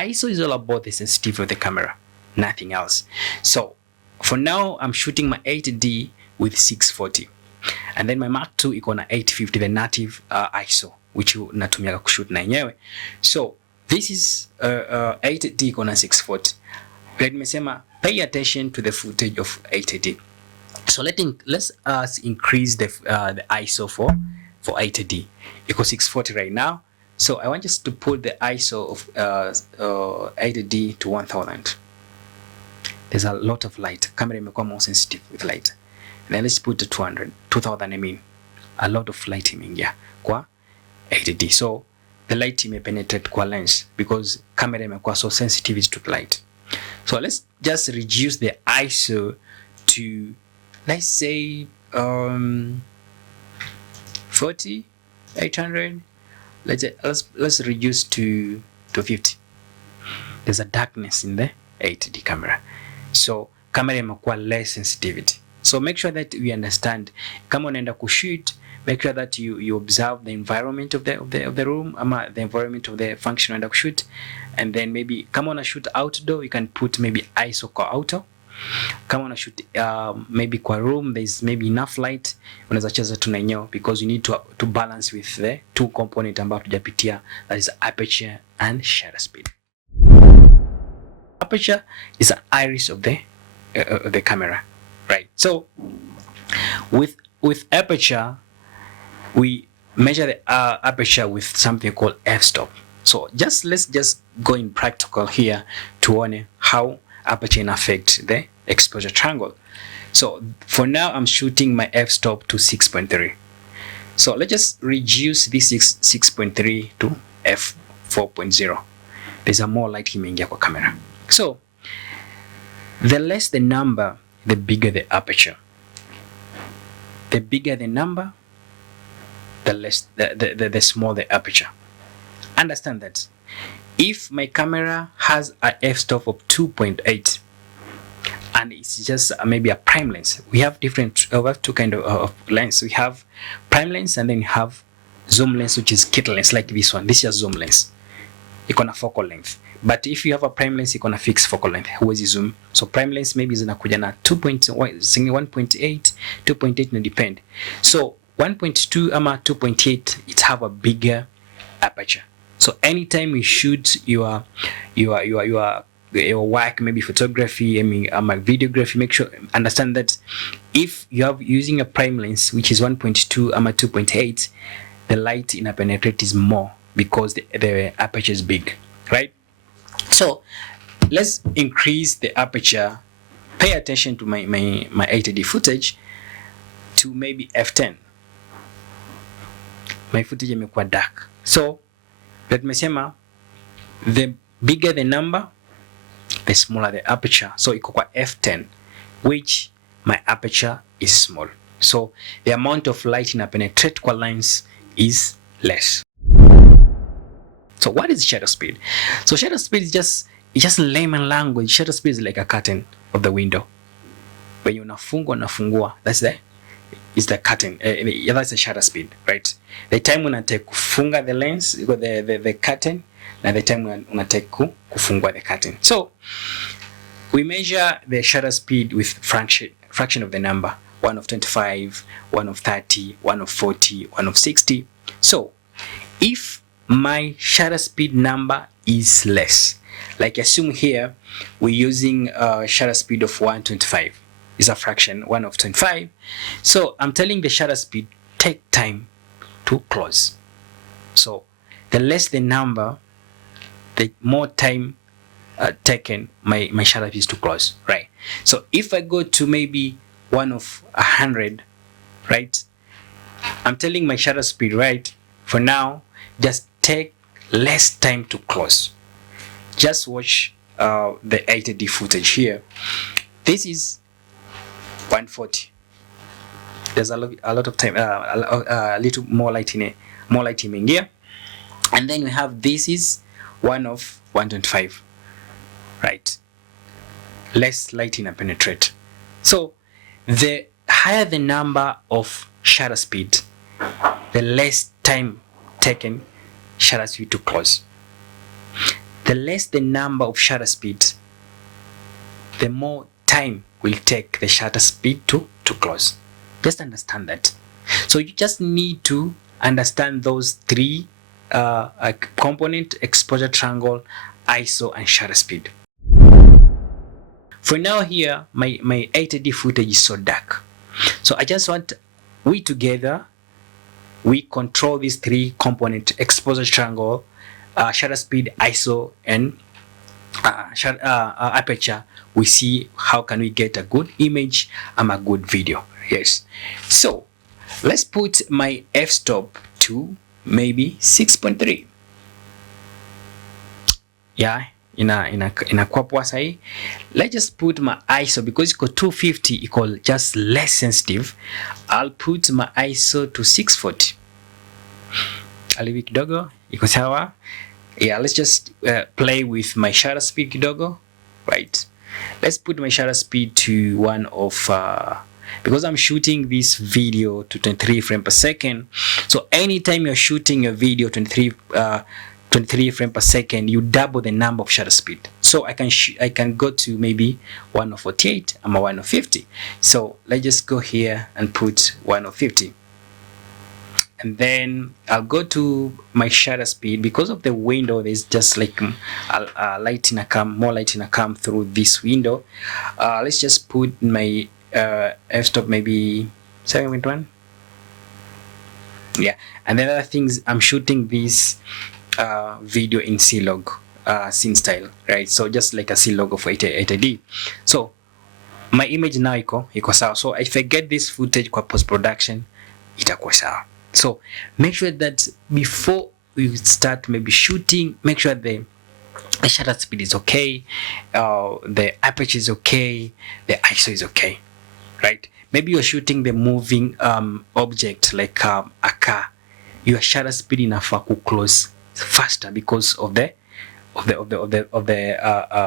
ISO is all about the sensitivity of the camera, nothing else. So for now, I'm shooting my 8D with 640. And then my Mark II iko na 850, the native ISO, which natumia kushoot na yenyewe. So this is 8D iko na 640. Like nimesema, pay attention to the footage of 8D. So let's increase the ISO for 8D. Iko 640 right now. So I want just to put the ISO of 8D to 1000. There's a lot of light. Camera imekuwa more sensitive with light. And then let's put the 2000 I mean. A lot of light imeingia kwa 8D. So the light may penetrate kwa lens because camera imekuwa so sensitive to the light. So let's just reduce the ISO to, let's say 40, 800. Let's reduce to 50. There's a darkness in the 8D camera. So camera imekuwa less sensitivity. So make sure that we understand. Kama unaenda kushoot, make sure that you observe the environment of the room, ama the environment of the function unaenda kushoot, and then maybe kama una shoot outdoor, you can put maybe ISO kwa outdoor. Kama una shoot maybe kwa room, there's maybe enough light, unaweza cheza tu na yenyewe because you need to balance with the two component ambayo tujapitia, that is aperture and shutter speed. Aperture is an iris of the camera, right? So with aperture, we measure the aperture with something called f-stop. So let's just go in practical here to learn how aperture affects the exposure triangle. So for now, I'm shooting my f-stop to 6.3. So let's just reduce this 6.3 to f4.0. There's a more light imeingia kwa camera. So the less the number, the bigger the aperture. The bigger the number, the less the smaller the aperture. Understand that. If my camera has a f-stop of 2.8 and it's just maybe a prime lens, we have two kind of lens. We have prime lens and then you have zoom lens, which is kit lens, like this one. This is zoom lens. Iko na focal length. But if you have a prime lens, iko na fixed focal length. Huwezi zoom. So prime lens maybe zinakuja na 1.8, 2.8 na depend. So 1.2 ama 2.8, it have a bigger aperture. So anytime you shoot your work, maybe photography, I mean, videography, make sure understand that if you have using a prime lens which is 1.2 ama 2.8, the light in a penetrate is more because the aperture is big, right? So let's increase the aperture. Pay attention to my 8D footage to maybe f10. My footage imekuwa dark. So let me say, the bigger the number, the smaller the aperture. So iko kwa f10, which my aperture is small. So the amount of light in a penetrate kwa lens is less. So what is shutter speed? So shutter speed is just layman language. Shutter speed is like a curtain of the window. When you unafungua, that's the curtain. That's the shutter speed, right? The time when I take kufunga the lens, the curtain, and the time when I take kufungua the curtain. So we measure the shutter speed with fraction of the number: 1 of 25, 1 of 30, 1 of 40, 1 of 60. So if my shutter speed number is less, like assume here we're using a shutter speed of 125. Is a fraction, 1 of 25. So I'm telling the shutter speed, take time to close. So the less the number, the more time taken my shutter speed is to close, right? So if I go to maybe 1 of 100, right? I'm telling my shutter speed, right? For now, just take less time to close. Just watch the 8D footage here. This is 140. There's a lot of time, a little more light in here, and then we have this is 1 of 125, right? Less light in a penetrate. So the higher the number of shutter speed, the less time taken shutter speed to close. the less the number of shutter speeds, the more time will take the shutter speed to close. Just understand that. So you just need to understand those three component: exposure, triangle, ISO, and shutter speed. For now here, my 8D footage is so dark. So I just want we together, we control these three component: exposure, triangle, shutter speed, ISO, and aperture. We see how can we get a good image and a good video. Yes. So let's put my f-stop to maybe 6.3. Yeah, inakuwa poa sahi. Let's just put my ISO, because iko 250 iko just less sensitive. I'll put my ISO to 640. Alivi kidogo iko sawa. Yeah, let's just play with my shutter speed kidogo, right? Let's put my shutter speed to one of because I'm shooting this video to 23 frames per second. So anytime you're shooting your video 23 frames per second, you double the number of shutter speed. So I can go to maybe 148 or 150. So let's just go here and put 150. And then I'll go to my shutter speed. Because of the window, there's just like more light in a come through this window. Let's just put my f-stop maybe 7.1. Yeah, and the other things, I'm shooting this video in C-Log, scene style, right? So just like a C-Log of 8D. So my image now iko sawa. So if I get this footage kwa post-production, itakuwa sawa. So make sure that before you start maybe shooting, make sure the shutter speed is okay, the aperture is okay, the ISO is okay, right? Maybe you're shooting the moving object like a car. Your shutter speed inafaa ku close faster because of the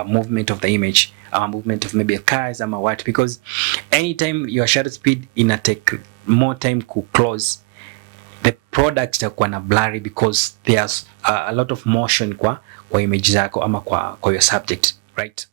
movement of the image, movement of maybe a car or what. Because anytime your shutter speed ina take more time to close, the product itakuwa na blurry because there's a lot of motion kwa image zako ama kwa your subject, right?